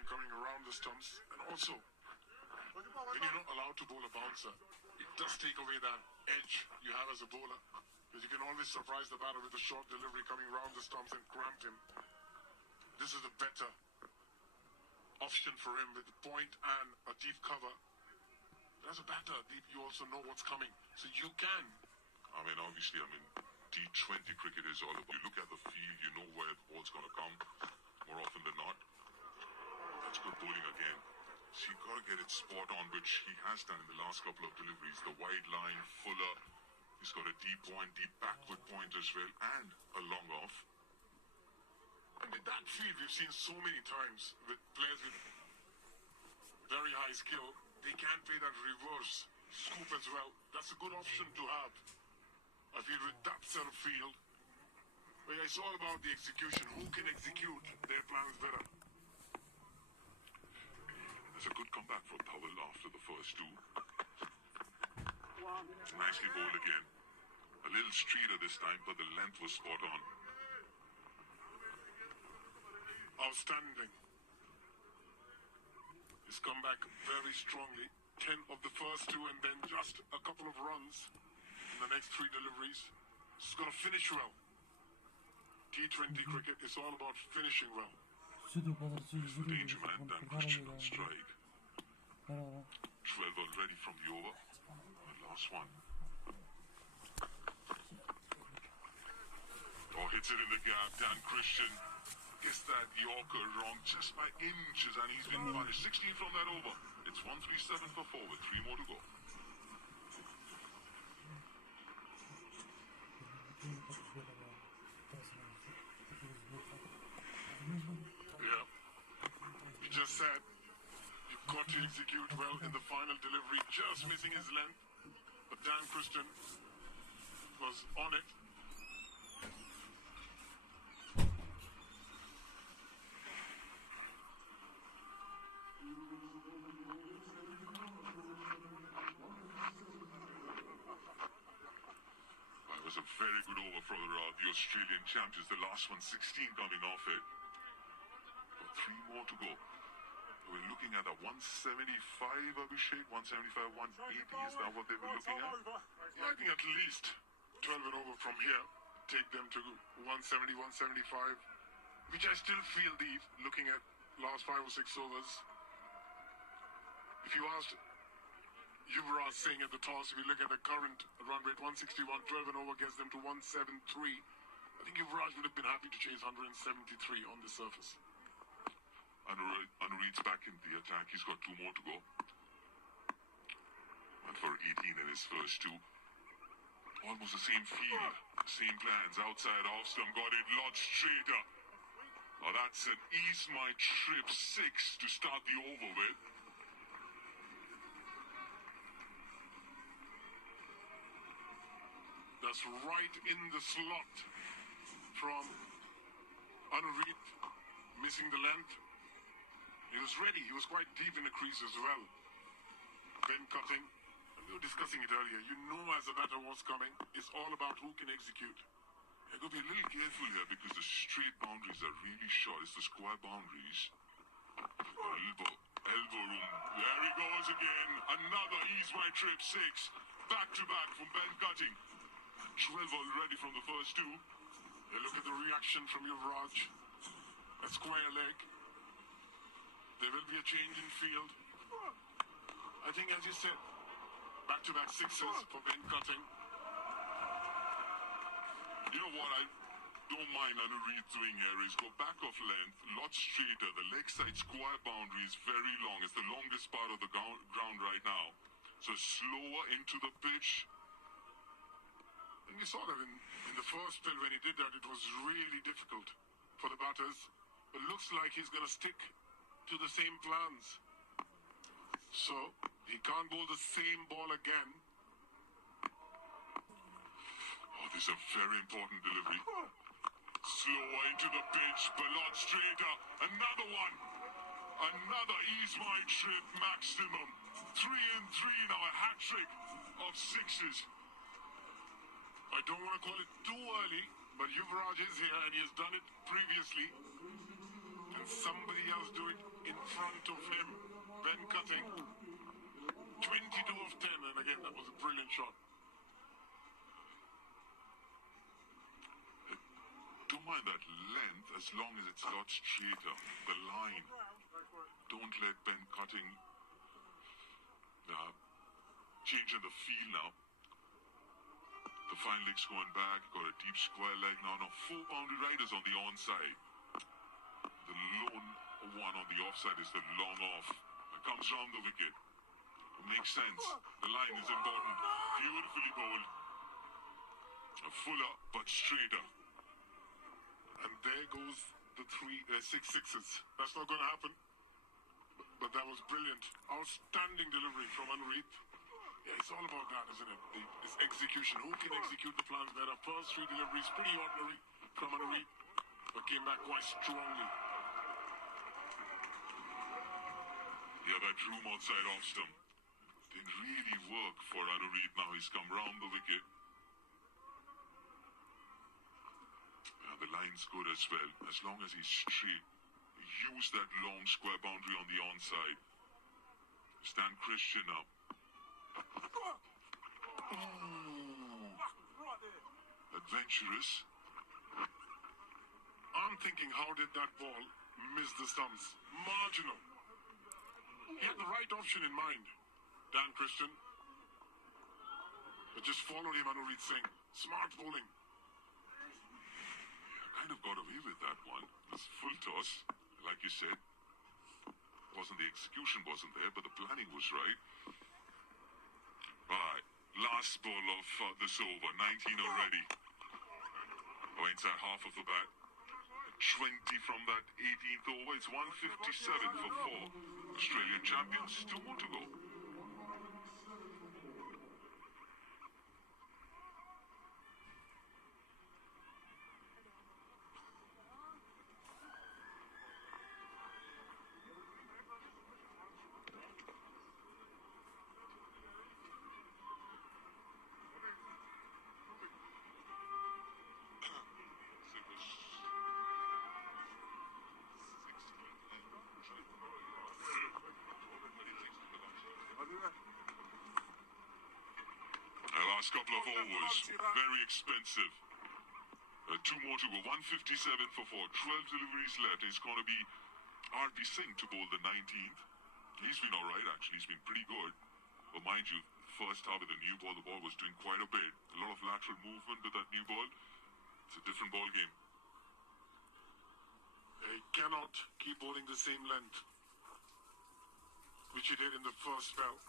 line coming around the stumps. And also, when you're not allowed to bowl a bouncer, it does take away that edge you have as a bowler. Because you can always surprise the batter with a short delivery coming around the stumps and cramp him. This is a better option for him with the point and a deep cover. As a batter, you also know what's coming. So you can. I mean, obviously, T20 cricket is all about, you look at the field, you know where the ball's going to come more often than not. That's good bowling again. So you've got to get it spot on, which he has done in the last couple of deliveries. The wide line, fuller. He's got a deep point, deep backward point as well, and a long off. And with that field, we've seen so many times with players with very high skill, they can play that reverse scoop as well. That's a good option to have. I feel with that sort of field, where it's all about the execution. Who can execute their plans better? There's a good comeback from Powell after the first two. Nicely bowled again. A little streeter this time, but the length was spot on. Outstanding. He's come back very strongly. 10 of the first two and then just a couple of runs in the next 3 deliveries. He's going to finish well. T20 cricket is all about finishing well. Danger man, Dan Christian on strike. 12 already from the over. The last one. Oh, hits it in the gap. Dan Christian gets that Yorker wrong just by inches, and he's been punished. 16 from that over. It's 137 for 4 with 3 more to go. Yeah. You just said you've got to execute well in the final delivery, just missing his length. But Dan Christian was on it. It was a very good over for the Australian champions. The last one, 16 coming off it. But 3 more to go. We're looking at a 175, Abhishek, 175, 180. Is that what they were looking at? Yeah, I think at least 12 and over from here. Take them to 170, 175. Which I still feel deep looking at last 5 or 6 overs. If you asked Yuvraj Singh at the toss, if you look at the current run rate, 161, 12 and over gets them to 173. I think Yuvraj would have been happy to chase 173 on the surface. Anurit's back in the attack. He's got 2 more to go. And for 18 in his first 2. Almost the same field, same plans. Outside off stump, got it, lot straighter. Oh, that's an ease my trip 6 to start the over with. That's right in the slot from Anurit, missing the length. He was ready. He was quite deep in the crease as well. Ben cutting. We were discussing it earlier. You know as a batter what's coming. It's all about who can execute. You've got to be a little careful here because the straight boundaries are really short. It's the square boundaries. Elbow room. There he goes again. Another ease my trip 6. Back to back from Ben cutting. 12 already from the first 2. Look at the reaction from Yuvraj. A square leg. There will be a change in field. I think, as you said, back-to-back 6s for Ben cutting. You know what I don't mind Anurit doing here is go back off length, lot straighter. The leg side square boundary is very long. It's the longest part of the ground right now. So slower into the pitch. And we saw that in the first spell when he did that, it was really difficult for the batters. It looks like he's going to stick to the same plans. So he can't bowl the same ball again. Oh, this is a very important delivery. Slower into the pitch, but lot straighter. Another one. Another ease my trip maximum. 3 and 3 now, a hat-trick of 6s. I don't want to call it too early, but Yuvraj is here and he has done it previously. Can somebody else do it in front of him. Ben cutting. 22 of 10, and again, that was a brilliant shot. Don't mind that length as long as it's a lot straighter. The line. Don't let Ben cutting change in the feel now. The fine leg's going back. Got a deep square leg now. Now 4 boundary riders on the onside. The lone one on the offside is the long off. It comes round the wicket. It makes sense. The line is important. Beautifully bowled. A fuller but straighter. And there goes the 6 sixes. That's not going to happen. But that was brilliant. Outstanding delivery from Anureet. Yeah, it's all about that, isn't it? It's execution. Who can execute the plans better? First 3 deliveries, pretty ordinary from Anureet, but came back quite strongly. Yeah, that room outside off stump didn't really work for Anureet. Now he's come round the wicket. Yeah, the line's good as well. As long as he's straight, use that long square boundary on the onside. Stan Christian now. Adventurous. I'm thinking, how did that ball miss the stumps? Marginal. He had the right option in mind, Dan Christian. But just followed him, Anureet Singh. Smart bowling. Yeah, kind of got away with that one. It's full toss, like you said. The execution wasn't there, but the planning was right. Alright, last ball of this over, 19 already. Inside half of the bat. 20 from that 18th over. It's 157 for 4. Australian champions, 2 more to go. Last couple of overs, very expensive. 2 more to go, 157 for 4, 12 deliveries left. It's going to be RP Singh to bowl the 19th. He's been alright actually, he's been pretty good. But mind you, first half with the new ball, the ball was doing quite a bit. A lot of lateral movement with that new ball. It's a different ball game. He cannot keep bowling the same length, which he did in the first spell.